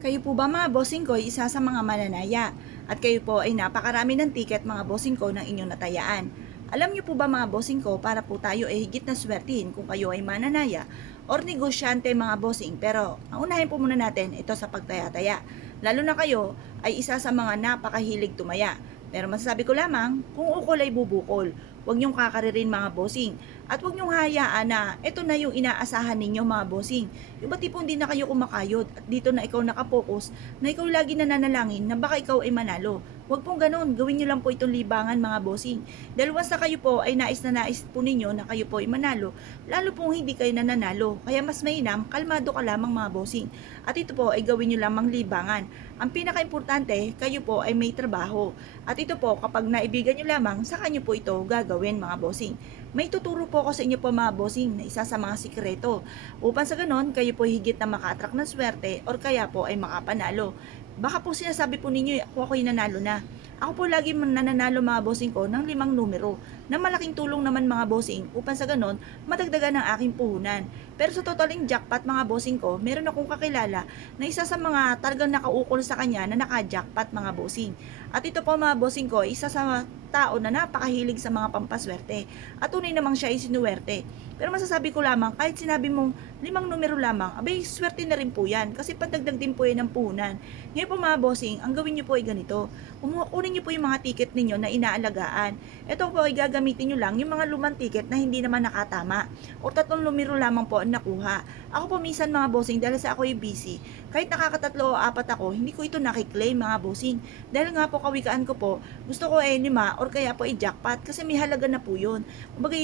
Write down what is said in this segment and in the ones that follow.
Kayo po ba mga bossing ko ay isa sa mga mananaya at kayo po ay napakarami ng tiket mga bossing ko ng inyong natayaan. Alam niyo po ba mga bossing ko para po tayo ay higit na swertihin kung kayo ay mananaya or negosyante mga bossing, pero ang unahin po muna natin ito sa pagtaya-taya. Lalo na kayo ay isa sa mga napakahilig tumaya. Pero masasabi ko lamang, kung ukol ay bubukol. Huwag niyong kakaririn mga bossing. At huwag niyong hayaan na ito na yung inaasahan ninyo mga bossing. Yung ba tipong hindi na kayo kumakayod at dito na ikaw nakapokus na ikaw lagi nananalangin na baka ikaw ay manalo. Huwag pong ganun. Gawin niyo lang po itong libangan mga bossing. Dahil once na kayo po ay nais na nais po ninyo na kayo po ay manalo, lalo pong hindi kayo nananalo. Kaya mas mainam, kalmado ka lamang mga bossing. At ito po ay gawin niyo lamang libangan. Ang pinaka-importante, kayo po ay may trabaho. At ito po, kapag naibigan niyo lamang, sa kanyo po ito gagawin mga bossing. May tuturo po ako sa inyo po mga bossing na isa sa mga sikreto. Upang sa ganon, kayo po higit na maka-attract ng swerte or kaya po ay makapanalo. Baka po sinasabi po ninyo, ako'y nanalo na. Ako po lagi nananalo mga bossing ko ng 5 numero na malaking tulong naman mga bossing upang sa ganon madagdagan ng aking puhunan. Pero sa totaling jackpot mga bossing ko, meron akong kakilala na isa sa mga talagang nakaukol sa kanya na naka-jackpot mga bossing. At ito po mga bossing ko, isa sa tao na napakahilig sa mga pampaswerte. At tunay namang siya ay sinuwerte. Pero masasabi ko lamang, kahit sinabi mong 5 numero lamang, abay, swerte na rin po yan. Kasi padagdag din po yan ng puhunan. Ngayon po mga bossing, ang gawin nyo po ay ganito. Kunin nyo po yung mga ticket ninyo na inaalagaan. Ito po ay gagamitin nyo lang yung mga lumang ticket na hindi naman nakatama. O 3 numero lamang po ang nakuha. Ako po minsan mga bossing, dahil sa ako ay busy, kahit nakakatatlo o 4 ako, hindi ko ito nakiklaim mga bossing. Dahil nga po kawikaan ko po, gusto ko ay 5 or kaya po ay jackpot kasi may halaga na po yun. Kumbaga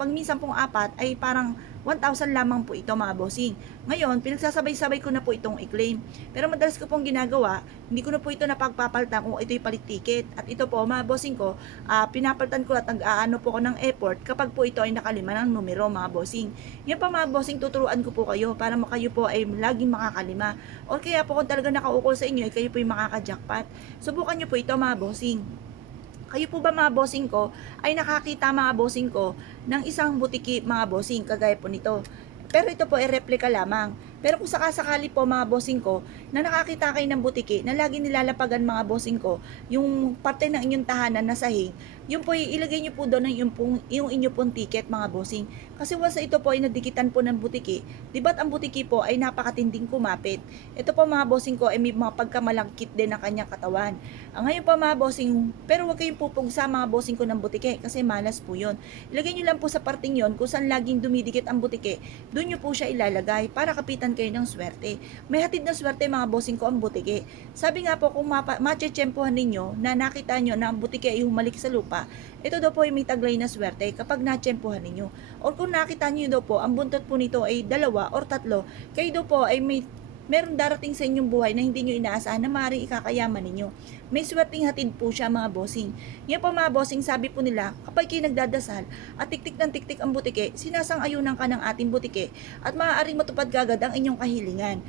pag minsan pong 4 ay parang 1,000 lamang po ito mga bossing. Ngayon, pinagsasabay-sabay ko na po itong i-claim. Pero madalas ko pong ginagawa, hindi ko na po ito napagpapalitan kung ito'y palit ticket. At ito po mga bossing ko, pinapalitan ko at nag-aano po ko ng effort kapag po ito ay nakalima ng numero mga bossing. Yan pa mga bossing, tuturuan ko po kayo para kayo po ay laging makakalima. O kaya po kung talaga nakaukol sa inyo, ay kayo po ay makaka-jackpot. Subukan nyo po ito mga bossing. Kayo po ba mga bossing ko ay nakakita mga bossing ko ng isang butiki mga bossing kagaya po nito? Pero ito po ay replika lamang. Pero kung sakasakali po mga bossing ko na nakakita kayo ng butiki na lagi nilalapagan mga bossing ko, yung parte ng inyong tahanan na sahig, yun po ilagay nyo po doon yung inyo pong ticket mga bossing. Kasi once ito po ay nadikitan po ng butiki, di ba't ang butiki po ay napakatinding kumapit? Ito po mga bossing ko ay may mga pagkamalangkit din ng kanyang katawan. Ngayon pa mga bossing, pero huwag kayong pupugsa mga bossing ko ng butike kasi malas po yun. Ilagay nyo lang po sa parting yon kung saan laging dumidikit ang butike, doon nyo po siya ilalagay para kapitan kayo ng swerte. May hatid na swerte mga bossing ko ang butike. Sabi nga po kung machechempohan ninyo na nakita nyo na ang butike ay humalik sa lupa, ito daw po ay may taglay na swerte kapag nachempohan ninyo. Or kung nakita nyo daw po, ang buntot po nito ay 2 or 3, kayo daw po ay meron darating sa inyong buhay na hindi nyo inaasahan na maaaring ikakayaman ninyo. May swerteng hatid po siya mga bossing. Yan po mga bossing, sabi po nila, kapag kayo nagdadasal at tiktik ng tiktik ang butike, sinasang-ayunan ka ng ating butike at maaaring matupad kagad ang inyong kahilingan.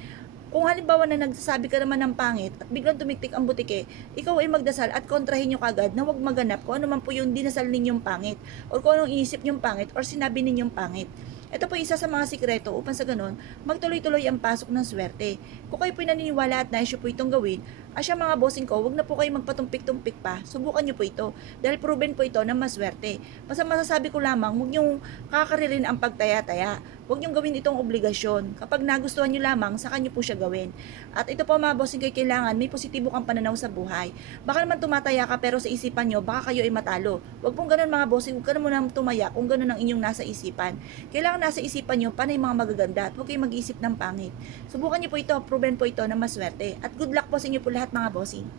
Kung halimbawa na nagsasabi ka naman ng pangit at biglang tumiktik ang butike, ikaw ay magdasal at kontrahin nyo kagad na huwag maganap kung ano man po yung dinasal ninyong pangit o kung anong inisip nyong pangit or sinabi ninyong pangit. Ito po isa sa mga sikreto upang sa ganon, magtuloy-tuloy ang pasok ng swerte. Kung kayo po naniniwala at nais po itong gawin, asya mga bossing ko, huwag na po kayo magpatumpik-tumpik pa. Subukan nyo po ito dahil proven po ito na maswerte. Basta masasabi ko lamang, huwag nyo kakaririn ang pagtaya-taya. Huwag nyo gawin itong obligasyon. Kapag nagustuhan nyo lamang, saka nyo po siya gawin. At ito po mga bossing ko, kailangan may positibo kang pananaw sa buhay. Baka naman tumataya ka pero sa isipan nyo, baka kayo ay matalo. Huwag pong ganun mga bossing, huwag ka na munang tumaya kung ganun ang inyong nasa isipan. Kailangan nasa isipan nyo, panay mga magaganda at huwag kayong mag-isip ng pangit. Subukan nyo po ito, proven po ito na maswerte. At good luck po sa inyo po lahat mga bossing.